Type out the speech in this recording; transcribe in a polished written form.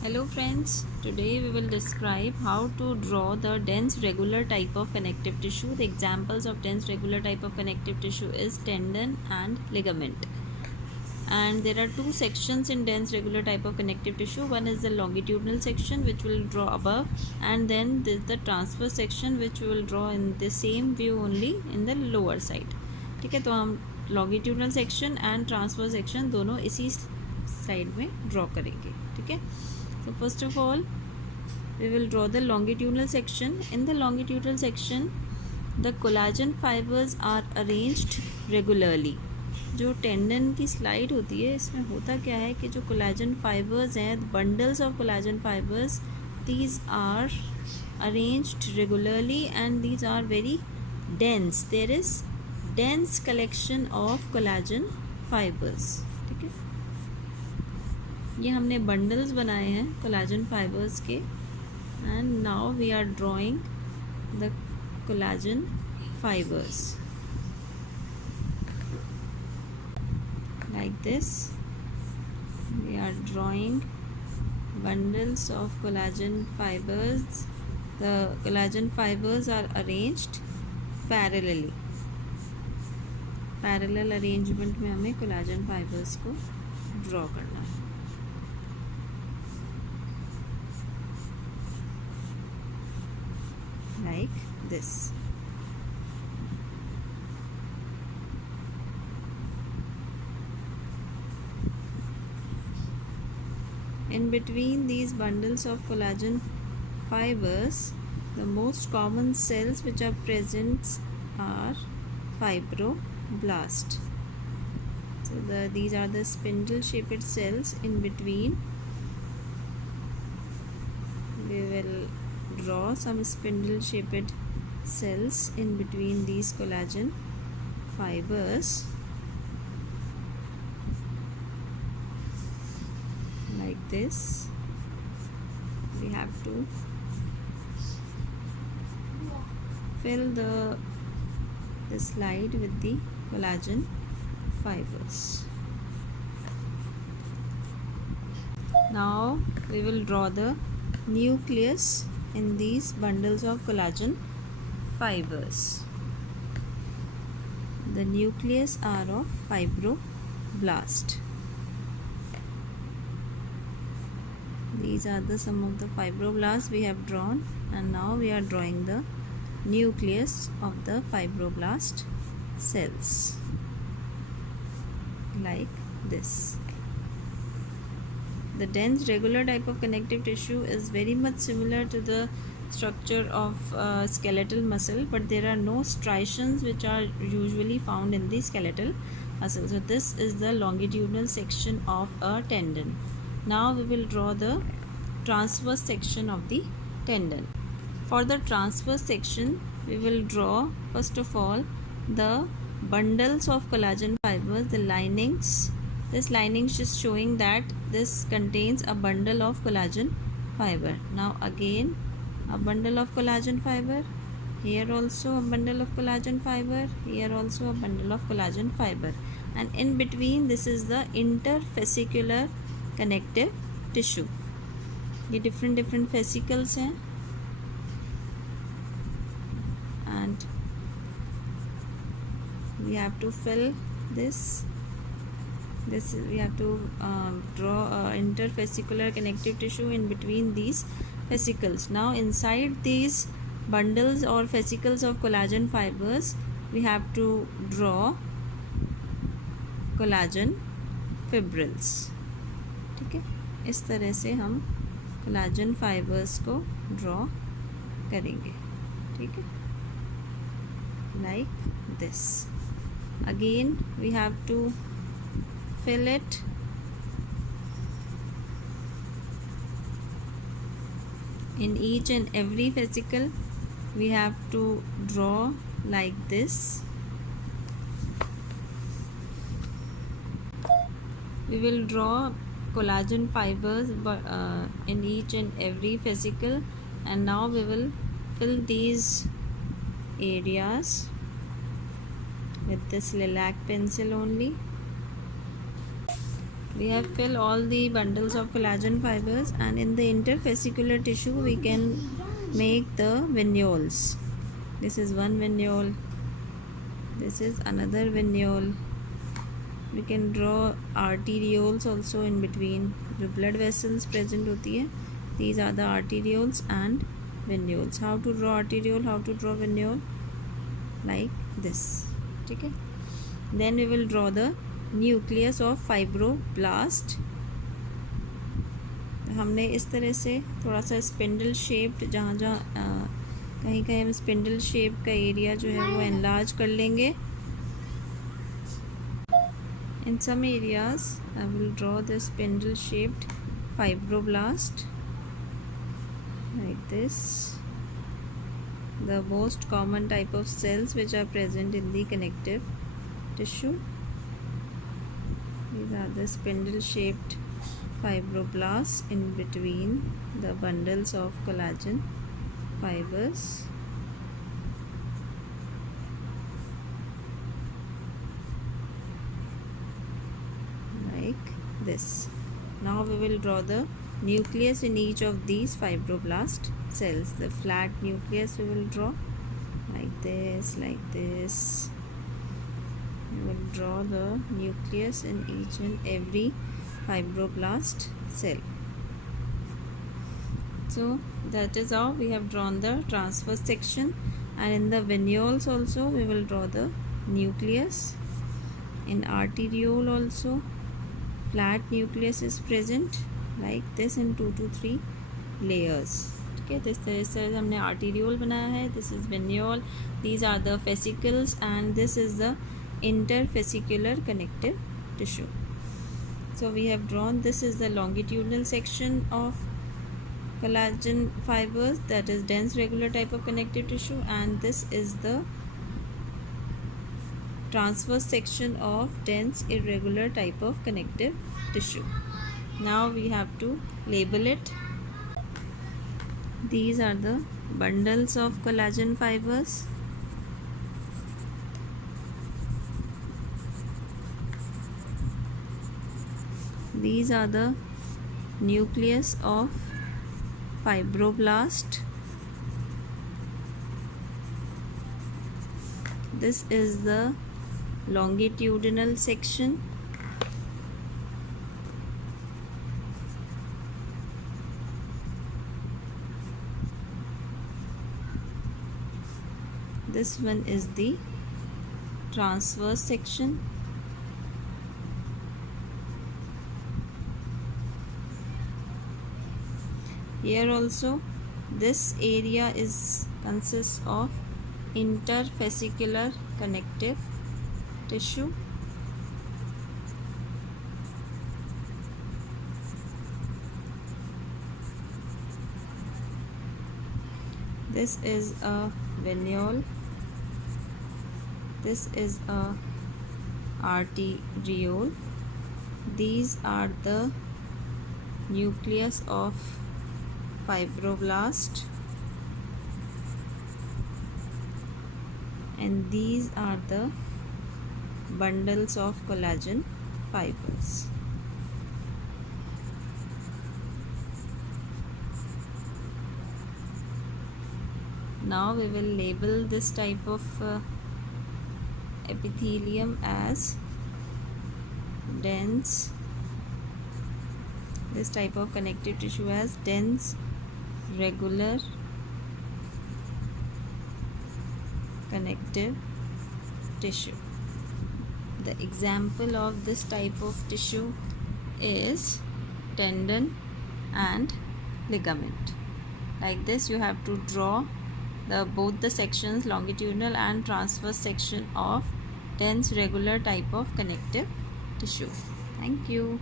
Hello friends, today we will describe how to draw the dense regular type of connective tissue. The examples of dense regular type of connective tissue is tendon and ligament. And there are two sections in dense regular type of connective tissue. One is the longitudinal section which we will draw above, and then there is the transverse section which we will draw in the same view only in the lower side. ठीक है, तो हम longitudinal section and transverse section दोनों इसी side में draw करेंगे. ठीक है, so first of all we will draw the longitudinal section. In the longitudinal section the collagen fibers are arranged regularly. जो टेंडन की स्लाइड होती है इसमें होता क्या है कि जो कोलाजन फाइबर्स हैं, bundles of collagen fibres, these are arranged regularly and these are very dense. There is dense collection of collagen fibres. ठीक है, ये हमने बंडल्स बनाए हैं कोलाजन फाइबर्स के. And now we are drawing the collagen fibers like this. We are drawing bundles of collagen fibers. The collagen fibers are arranged parallelly. Parallel arrangement में हमें collagen fibers को draw करना है. Like this. In between these bundles of collagen fibers, the most common cells which are present are fibroblast. So these are the spindle-shaped cells. In between, we will draw some spindle-shaped cells in between these collagen fibers. Like this. We have to fill the slide with the collagen fibers. Now we will draw the nucleus in these bundles of collagen fibers. The nucleus are of fibroblast. These are some of the fibroblasts we have drawn, and now we are drawing the nucleus of the fibroblast cells like this. The dense regular type of connective tissue is very much similar to the structure of skeletal muscle, but there are no striations which are usually found in the skeletal muscle. So this is the longitudinal section of a tendon. Now we will draw the transverse section of the tendon. For the transverse section, we will draw first of all the bundles of collagen fibers, the linings. This lining is showing that this contains a bundle of collagen fiber. Now again a bundle of collagen fiber, here also a bundle of collagen fiber, here also a bundle of collagen fiber, and in between this is the interfascicular connective tissue. ये different fascicles हैं, and we have to fill this we have to draw interfascicular connective tissue in between these fascicles. Now inside these bundles or fascicles of collagen fibers, we have to draw collagen fibrils. ठीक है, इस तरह से हम collagen fibres को draw करेंगे. ठीक है, like this. Again we have to fill it in each and every fascicle. We have to draw like this. We will draw collagen fibers in each and every fascicle, and now we will fill these areas with this lilac pencil only. We have filled all the bundles of collagen fibers, and in the interfascicular tissue we can make the venules. This is one venule, this is another venule. We can draw arterioles also in between. जो blood vessels present होती है, these are the arterioles and venules. How to draw arteriole, how to draw venule? Like this. ठीक है. Then we will draw the nucleus of fibroblast. हमने इस तरह से थोड़ा सा स्पिंडल शेप्ड, जहाँ कहीं कहीं हम स्पिंडल शेप का एरिया जो है वो एनलार्ज कर लेंगे. In some areas I will draw the spindle shaped fibroblast like this. The most common type of cells which are present in the connective tissue. These are the spindle shaped fibroblasts in between the bundles of collagen fibers. Like this. Now we will draw the nucleus in each of these fibroblast cells. The flat nucleus we will draw like this, like this. We will draw the nucleus in each and every fibroblast cell. So that is how we have drawn the transverse section, and in the venules also we will draw the nucleus. In arteriole also flat nucleus is present like this in 2 to 3 layers. Okay, this तरह से हमने arteriole बनाया है. This is venule. These are the fascicles, and this is the interfascicular connective tissue. So we have drawn, this is the longitudinal section of collagen fibers, that is dense regular type of connective tissue, and this is the transverse section of dense irregular type of connective tissue. Now we have to label it. These are the bundles of collagen fibers. These are the nucleus of fibroblast. This is the longitudinal section. This one is the transverse section. Here also this area consists of interfascicular connective tissue. This is a venule. This is a arteriole. These are the nucleus of fibroblast, and these are the bundles of collagen fibers. Now we will label this type of epithelium as dense, this type of connective tissue as dense regular connective tissue. The example of this type of tissue is tendon and ligament. Like this you have to draw both the sections, longitudinal and transverse section of dense regular type of connective tissue. Thank you.